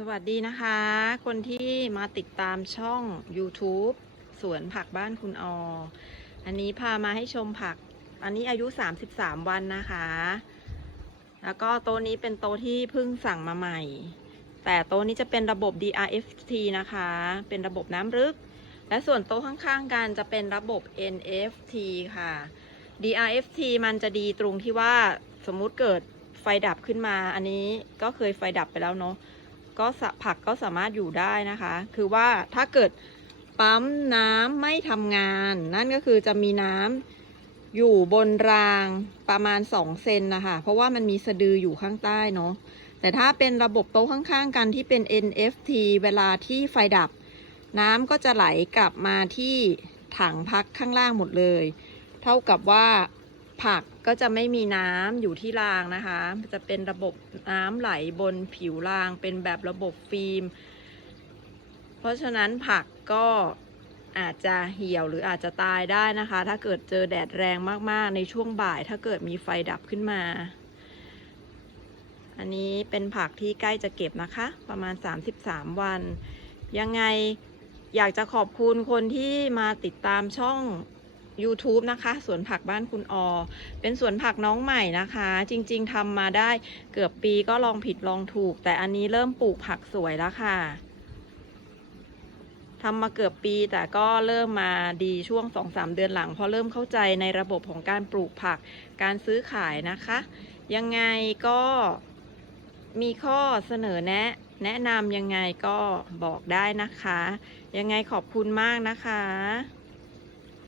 สวัสดีนะคะ คนที่มาติดตามช่อง YouTube สวนผักบ้านคุณออ อันนี้พามาให้ชมผัก อันนี้อายุ 33 วันนะคะ แล้วก็โตนี้เป็นโตที่เพิ่งสั่งมาใหม่ แต่โตนี้จะเป็นระบบ DRFT นะคะ เป็นระบบน้ำลึก และส่วนโตข้างๆกันจะเป็นระบบ NFT ค่ะ DRFT มันจะดีตรงที่ว่าสมมุติเกิดไฟดับขึ้นมา อันนี้ก็เคยไฟดับไปแล้วเนาะ ก็ผักก็สามารถอยู่ได้นะคะ คือว่าถ้าเกิดปั๊มน้ำไม่ทำงาน นั่นก็คือจะมีน้ำอยู่บนรางประมาณ 2 เซนนะคะเพราะว่ามันมีสะดืออยู่ข้างใต้เนาะแต่ถ้าเป็นระบบโต๊ะข้างๆกันที่เป็น NFT เวลาที่ไฟดับ น้ำก็จะไหลกลับมาที่ถังพักข้างล่างหมดเลย เท่ากับว่า ผักก็จะไม่มีน้ำอยู่ที่รางนะคะ จะเป็นระบบน้ำไหลบนผิวรางเป็นแบบระบบฟิล์ม เพราะฉะนั้นผักก็อาจจะเหี่ยวหรืออาจจะตายได้นะคะ ถ้าเกิดเจอแดดแรงมากๆ ในช่วงบ่าย ถ้าเกิดมีไฟดับขึ้นมา อันนี้เป็นผักที่ใกล้จะเก็บนะคะ ประมาณ 33 วัน ยังไงอยากจะขอบคุณคนที่มาติดตามช่อง YouTube นะคะสวนผักบ้านคุณออ เป็นสวนผักน้องใหม่นะคะ จริงๆทำมาได้เกือบปีก็ลองผิดลองถูก แต่อันนี้เริ่มปลูกผักสวยแล้วค่ะทำมาเกือบปีแต่ก็เริ่มมาดีช่วง 2-3 เดือนหลังเพราะเริ่มเข้าใจในระบบของการปลูกผักการซื้อขายนะคะ ยังไงก็มีข้อเสนอแนะแนะนำยังไงก็บอกได้นะคะ ยังไงขอบคุณมากนะคะ